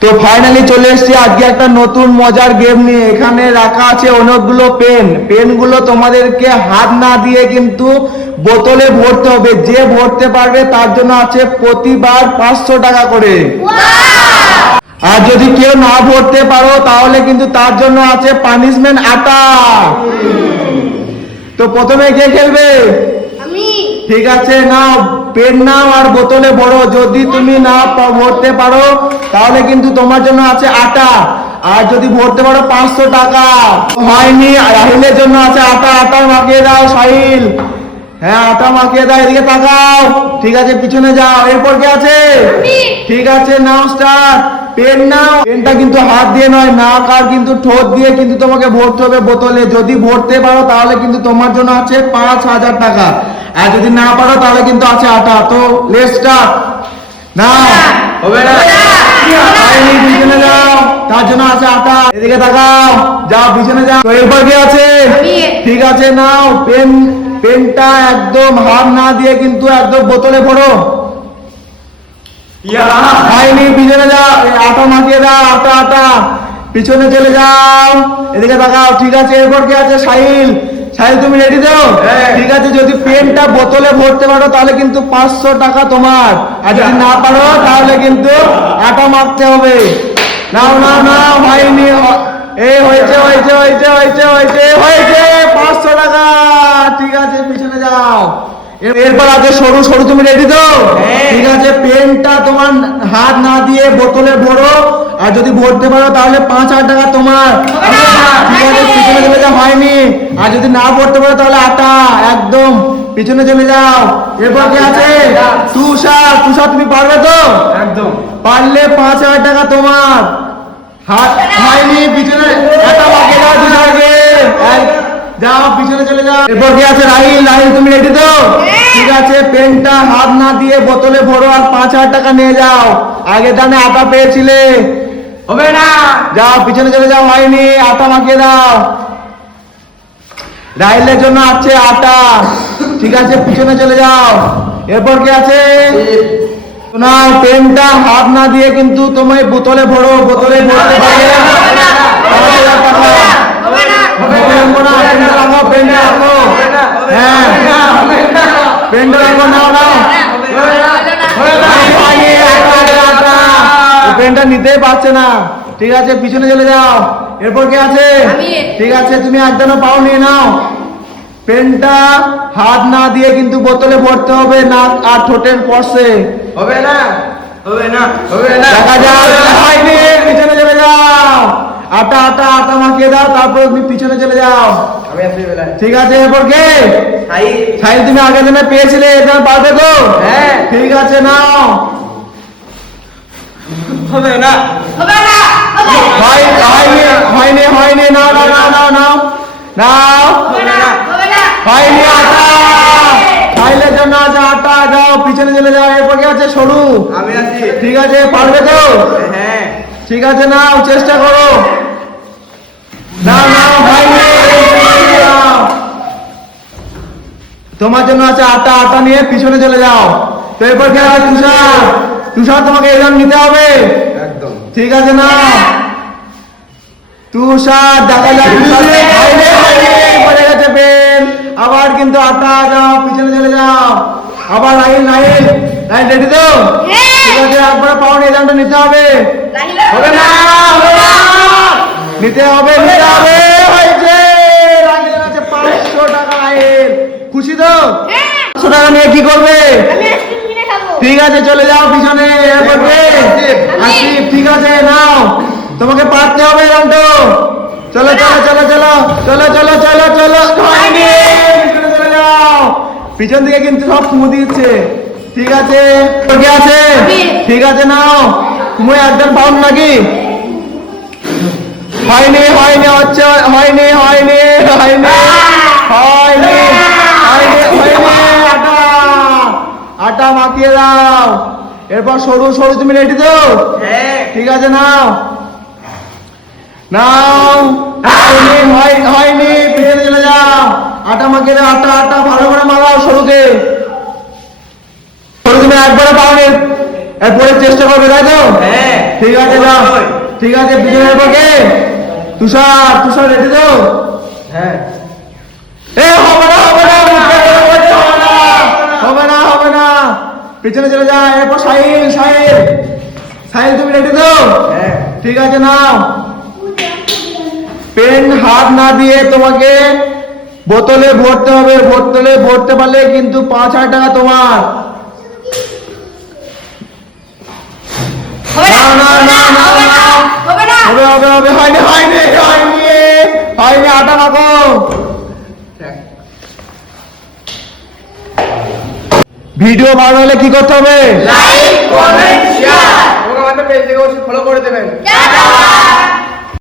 তো ফাইনালি চলে এসেছি আজকে একটা নতুন মজার গেম নিয়ে। এখানে রাখা আছে অনেকগুলো পেনগুলো তোমাদেরকে হাত না দিয়ে কিন্তু বোতলে ভরতে হবে। যে ভরতে পারবে তার জন্য আছে প্রতিবার 500 টাকা করে। আর যদি কেউ না ভরতে পারো তাহলে কিন্তু তার জন্য আছে পানিশমেন্ট আটা। তো প্রথমে কে খেলবে? ঠিক আছে, নাও পেন নাও আর বোতলে ভরো। যদি তুমি না ভরতে পারো তাহলে কিন্তু তোমার জন্য আছে আটা, আর যদি ভরতে পারো 500 টাকা। হয়নি, রাহিলের জন্য আছে আটা। আটা মাখিয়ে দাও সাহিল। হ্যাঁ, আটা মাখিয়ে দাও। এদিকে তাকাও। ঠিক আছে, পিছনে যাও। এরপর কে আছে? ঠিক আছে, নাও স্টার্ট। পেন নাও। পেনটা কিন্তু হাত দিয়ে নয়, নাক আর কিন্তু ঠোঁট দিয়ে কিন্তু তোমাকে ভরতে হবে বোতলে। যদি ভরতে পারো তাহলে কিন্তু তোমার জন্য আছে 5000 টাকা, আর যদি না পারো তাহলে কিন্তু আছে আটা। তো লেটস স্টার্ট। না হবে না, পিছনে যাও, তার জন্য আছে আটা। এদিকে তাকাও, যাও পিছনে যাও। তো এরপর কি আছে? ঠিক আছে, নাও পেনটা একদম হাত না দিয়ে কিন্তু একদম বোতলে ভরো। হয়নি, পিছনে যাও। আটা মাখিয়ে দাও। আটা আটা পিছনে চলে যাও। এদিকে তাকাও। ঠিক আছে, এরপর কি আছে? সাহিল, তুমি রেডি তো? ঠিক আছে, যদি পেনটা বোতলে ভরতে পারো তাহলে কিন্তু 500 টাকা তোমার, আর যদি না পারো তাহলে কিন্তু আটা মাখতে হবে। নাও নাও নাও। হয়নি, এই হয়েছে হয়েছে হয়েছে হয়েছে হয়েছে হয়েছে 500 টাকা। ঠিক আছে, পিছনে যাও। এরপর আছে সরু। তুমি রেডি তো? ঠিক আছে, পেনটা তোমার হাত না দিয়ে বোতলে ভরো, আর যদি ভরতে পারো তাহলে 5000 টাকা তোমার। ঠিক আছে, পিছনে চলে যাও। হয়নি, আর যদি না ভরতে পারো তাহলে আটা। একদম পিছনে চলে যাও। এরপর কি আছে? তুষার, তুমি পারবে তো? একদম পারলে 5000 টাকা তোমার। হাত হয়নি, পিছনে আটা মাখিয়ে দাও তুষারকে। যাও, পিছনে চলে যাও। এরপর কি আছে? রাহিল, তুমি রেডি তো? ঠিক আছে, পেনটা হাত না দিয়ে বোতলে ভরো আর 5000 টাকা নিয়ে যাও। আগে দানে আটা পেয়েছিলে, হবে না। যাও, পিছনে চলে যাও। হয়নি, আটা মাখিয়ে দাও। রাহিলের জন্য আছে আটা। ঠিক আছে, পিছনে চলে যাও। এরপর কি আছে? না, পেনটা হাত না দিয়ে কিন্তু তোমায় বোতলে ভরো। বোতলে ভরতে পারলে 5000 টাকা। পেনটা নিতেই পারছে না। ঠিক আছে, পিছনে চলে যাও। এরপর কি আছে? ঠিক আছে, তুমি একদম পাও নিয়ে নাও। পেনটা হাত না দিয়ে কিন্তু বোতলে ভরতে হবে, নাক আর ঠোঁটের স্পর্শে। হবে না, হবে না, হবে না। দেখা যাক। হয়নি, পিছনে চলে যাও। আটা আটা আটা মাখিয়ে দাও, তারপর তুমি পিছনে চলে যাও। ঠিক আছে, এরপর কে? সাহিল, তুমি আগের দিনে পেয়েছিলে, এটা পারবে তো? হ্যাঁ। ঠিক আছে, নাও। হবে না, হবে না, হয়নি হয়নি হয়নি। নাও নাও নাও নাও নাও নাও। হয়নি, আটা। সাহিলের জন্য আছে আটা। যাও, পিছনে চলে যাও। এরপর কি আছে? সরু, আমি আছি। ঠিক আছে, পারবে তো? হ্যাঁ। ঠিক আছে, নাও, চেষ্টা করো। নাও নাও। হয়নি, তোমার জন্য আছে আটা। আটা নিয়ে পিছনে চলে যাও। তো এরপর কি আছে? তুষার, তোমাকে এক্সাম নিতে হবে। একদম ঠিক আছে, না তুষার, দেখা যাক। পড়ে গেছে পেন। আবার কিন্তু আটা। যাও, পিছনে চলে যাও। আবার রাহিল রেডি তো? ঠিক আছে, একবার পাওয়ার এক্সামটা নিতে হবে। হবে না, নিতে হবে, নিতে হবে। হয়েছে, রাহিলের আছে 500 টাকা। রাহিল খুশি তো? 500 টাকা নিয়ে কি করবে? ঠিক আছে, চলে যাও পিছনে। ঠিক আছে, নাও, তোমাকে পারতে হবে রান্টো। চলো চলো চলো চলো চলো চলো চলো চলো। পিছনে চলে যাও। পিছন দিকে কিন্তু সব কুমু দিচ্ছে। ঠিক আছে, আছে। ঠিক আছে, নাও। তুমি একদম পাও নাকি? হয়নি হয়নি হচ্ছে, হয়নি হয়নি হয়নি হয়নি হয়নি হয়নি। আটা আটা মাখিয়ে দাও। এরপর সরু। তুমি রেডি তো? ঠিক আছে, নাও নাও। হয়নি, পিছনে চলে যাও। আটা মাখিয়ে দাও। আটা আটা ভালো করে মাখাও সরুকে। সরু, তুমি একবারে পাওনি, এরপরে চেষ্টা করবে, তাই তো? ঠিক আছে যাও, ঠিক আছে পিছনের পক্ষে তুষার, তুষার রেডি তো? হ্যাঁ। এ হবে না, হবে না, হবে না, হবে না, পিছনে চলে যা। এরপর সাহিল, সাহিল, সাহিল তুমি রেডি তো? হ্যাঁ। ঠিক আছে নাও। পেন হাত না দিয়ে তোমাকে বোতলে ভরতে হবে, বোতলে ভরতে পারলে কিন্তু 5,000 টাকা তোমার। না না না না না, হবে হবে হবে, হয়নি হয়নি হয়নি হয়নি, আটা মাখো। ভিডিও ভালো হলে কি করতে হবে? Like, comment, share. আমাদের পেজ থেকে অবশ্যই ফলো করে দেবেন।